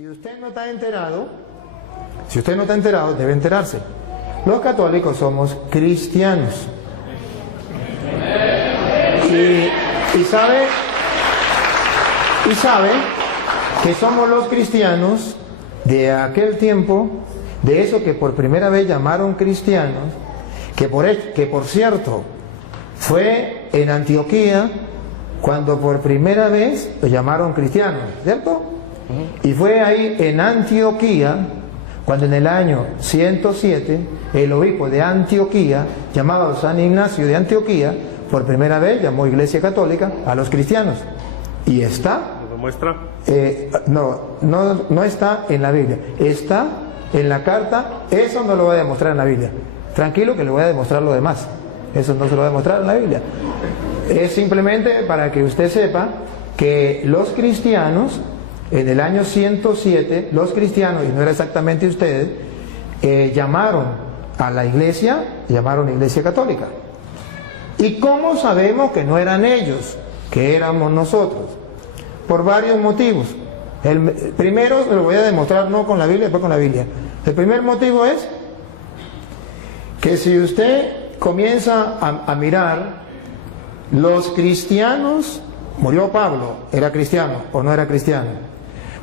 Si usted no está enterado, debe enterarse. Los católicos somos cristianos. Y sabe que somos los cristianos de aquel tiempo, de eso que por primera vez llamaron cristianos, que por cierto fue en Antioquía cuando por primera vez lo llamaron cristianos, ¿cierto? Y fue ahí en Antioquía cuando en el año 107 el obispo de Antioquía, llamado San Ignacio de Antioquía, por primera vez llamó Iglesia Católica a los cristianos. Y está... ¿Lo demuestra? No está en la Biblia, está en la carta. Eso no lo voy a demostrar en la Biblia. Tranquilo que le voy a demostrar lo demás. Eso no se lo voy a demostrar en la Biblia. Es simplemente para que usted sepa que los cristianos, en el año 107, los cristianos, y no era exactamente ustedes, llamaron a la iglesia, llamaron Iglesia Católica. ¿Y cómo sabemos que no eran ellos, que éramos nosotros? Por varios motivos. El primero se lo voy a demostrar no con la Biblia, después con la Biblia. El primer motivo es que si usted comienza a mirar, los cristianos, murió Pablo, ¿era cristiano o no era cristiano?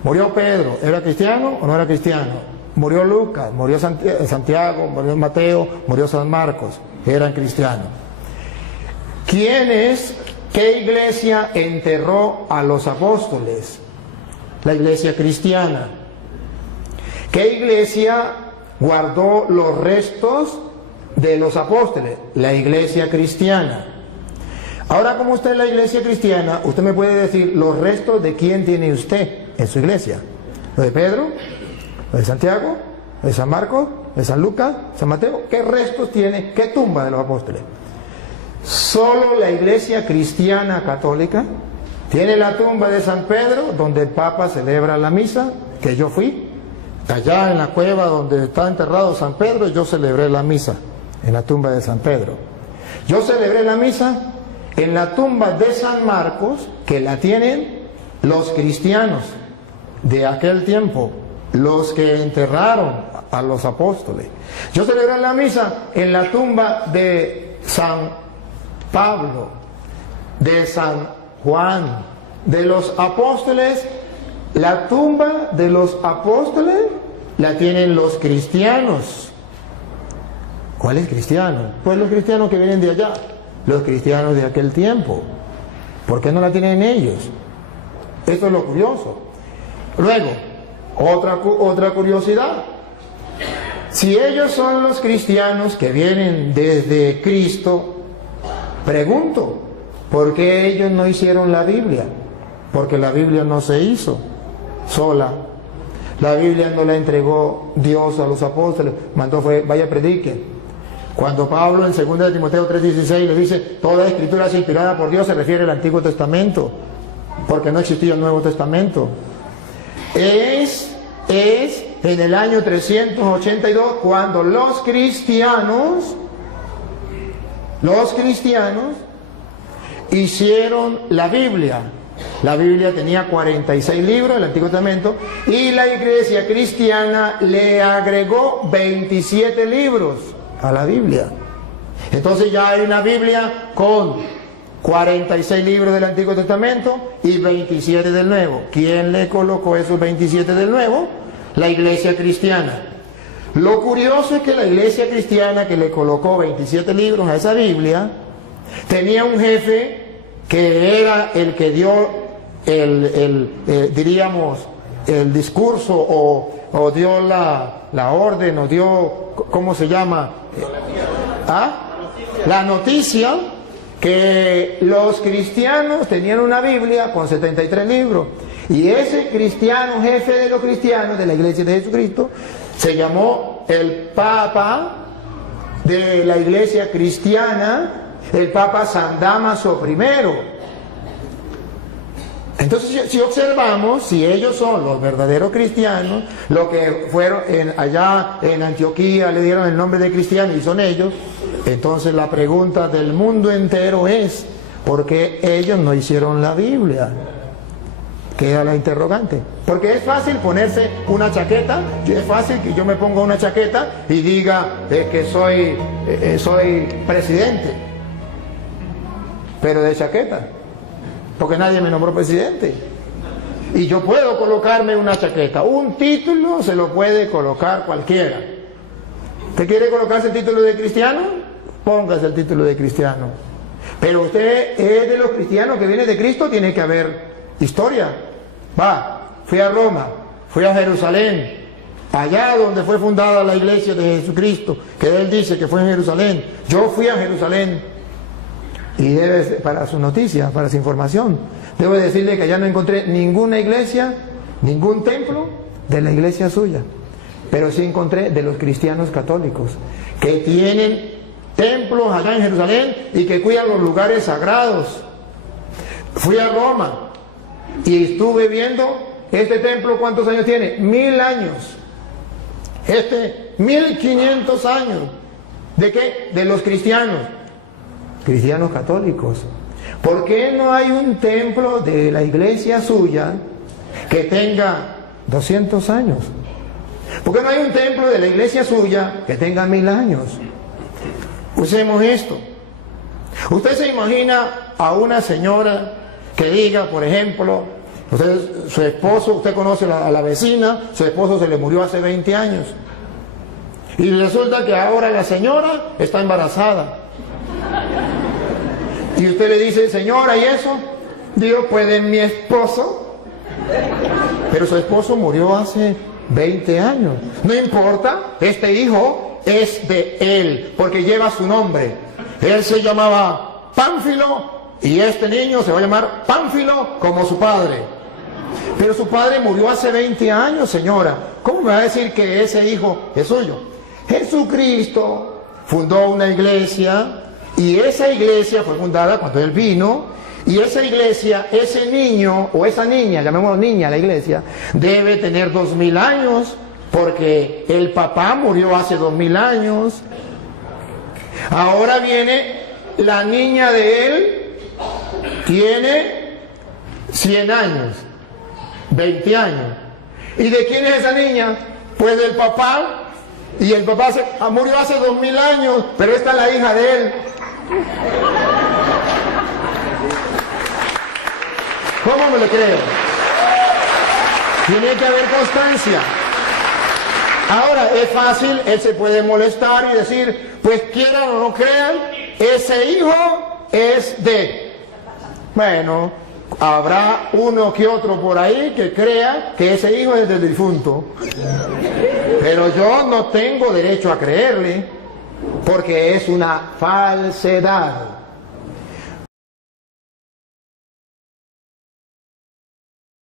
Murió Pedro, ¿era cristiano o no era cristiano? Murió Lucas, murió Santiago, murió Mateo, murió San Marcos, eran cristianos. ¿Qué iglesia enterró a los apóstoles? La iglesia cristiana. ¿Qué iglesia guardó los restos de los apóstoles? La iglesia cristiana. Ahora, como usted es la iglesia cristiana, usted me puede decir los restos de quién tiene usted en su iglesia. ¿Lo de Pedro? ¿Lo de Santiago? ¿Lo de San Marcos? ¿Lo de San Lucas? ¿San Mateo? ¿Qué restos tiene? ¿Qué tumba de los apóstoles? Solo la iglesia cristiana católica tiene la tumba de San Pedro, donde el Papa celebra la misa, que yo fui. Allá en la cueva donde está enterrado San Pedro, yo celebré la misa en la tumba de San Pedro. Yo celebré la misa en la tumba de San Marcos, que la tienen los cristianos de aquel tiempo, los que enterraron a los apóstoles. Yo celebré la misa en la tumba de San Pablo, de San Juan, de los apóstoles. La tumba de los apóstoles la tienen los cristianos. ¿Cuáles cristianos? Pues los cristianos que vienen de allá, los cristianos de aquel tiempo. ¿Por qué no la tienen ellos? Eso es lo curioso. Luego, otra curiosidad. Si ellos son los cristianos que vienen desde Cristo, pregunto, ¿por qué ellos no hicieron la Biblia? Porque la Biblia no se hizo sola. La Biblia no la entregó Dios a los apóstoles, mandó fue, vaya prediquen. Cuando Pablo en 2 Timoteo 3:16 le dice, toda escritura es inspirada por Dios, se refiere al Antiguo Testamento, porque no existía el Nuevo Testamento. Es en el año 382 cuando los cristianos hicieron la Biblia. La Biblia tenía 46 libros del Antiguo Testamento y la iglesia cristiana le agregó 27 libros a la Biblia. Entonces ya hay una Biblia con 46 libros del Antiguo Testamento y 27 del Nuevo. ¿Quién le colocó esos 27 del Nuevo? La iglesia cristiana. Lo curioso es que la iglesia cristiana que le colocó 27 libros a esa Biblia tenía un jefe que era el que dio diríamos el discurso o dio la orden o dio, ¿cómo se llama? La noticia que los cristianos tenían una Biblia con 73 libros y ese cristiano, jefe de los cristianos de la iglesia de Jesucristo, se llamó el Papa de la iglesia cristiana, el Papa San Dámaso I. Entonces, si observamos, si ellos son los verdaderos cristianos, lo que fueron allá en Antioquía le dieron el nombre de cristianos y son ellos, entonces la pregunta del mundo entero es, ¿por qué ellos no hicieron la Biblia? queda la interrogante. Porque es fácil ponerse una chaqueta, es fácil que yo me ponga una chaqueta y diga que soy presidente, pero de chaqueta, porque nadie me nombró presidente. Y yo puedo colocarme una chaqueta, un título se lo puede colocar cualquiera. ¿Usted quiere colocarse el título de cristiano? Póngase el título de cristiano. Pero usted es de los cristianos que viene de Cristo, tiene que haber historia. Fui a Roma, fui a Jerusalén, allá donde fue fundada la iglesia de Jesucristo, que él dice que fue en Jerusalén. Yo fui a Jerusalén. Y para su noticia, para su información, debo decirle que allá no encontré ninguna iglesia, ningún templo de la iglesia suya. Pero sí encontré de los cristianos católicos, que tienen templos allá en Jerusalén y que cuidan los lugares sagrados. Fui a Roma y estuve viendo este templo. ¿Cuántos años tiene? 1000 años. 1500 años. ¿De qué? De los cristianos católicos. ¿Por qué no hay un templo de la iglesia suya que tenga 200 años? ¿Por qué no hay un templo de la iglesia suya que tenga 1000 años? Usemos esto. Usted se imagina a una señora que diga, por ejemplo, su esposo, usted conoce a la vecina, su esposo se le murió hace 20 años. Y resulta que ahora la señora está embarazada. Y usted le dice, señora, ¿y eso? Digo, pues de mi esposo. Pero su esposo murió hace 20 años. No importa, este hijo es de él, porque lleva su nombre. Él se llamaba Pánfilo y este niño se va a llamar Pánfilo como su padre. Pero su padre murió hace 20 años, señora. ¿Cómo me va a decir que ese hijo es suyo? Jesucristo fundó una iglesia y esa iglesia fue fundada cuando él vino. Y esa iglesia, ese niño o esa niña, llamémoslo niña la iglesia, debe tener 2000 años, porque el papá murió hace 2000 años. Ahora viene la niña de él, tiene 100 años, 20 años. ¿Y de quién es esa niña? Pues del papá. Y el papá murió hace 2000 años, pero esta es la hija de él. ¿Cómo me lo creo? Tiene que haber constancia. Ahora, es fácil, él se puede molestar y decir, pues quieran o no crean, ese hijo es de... Bueno, habrá uno que otro por ahí que crea que ese hijo es del difunto. Pero yo no tengo derecho a creerle, porque es una falsedad.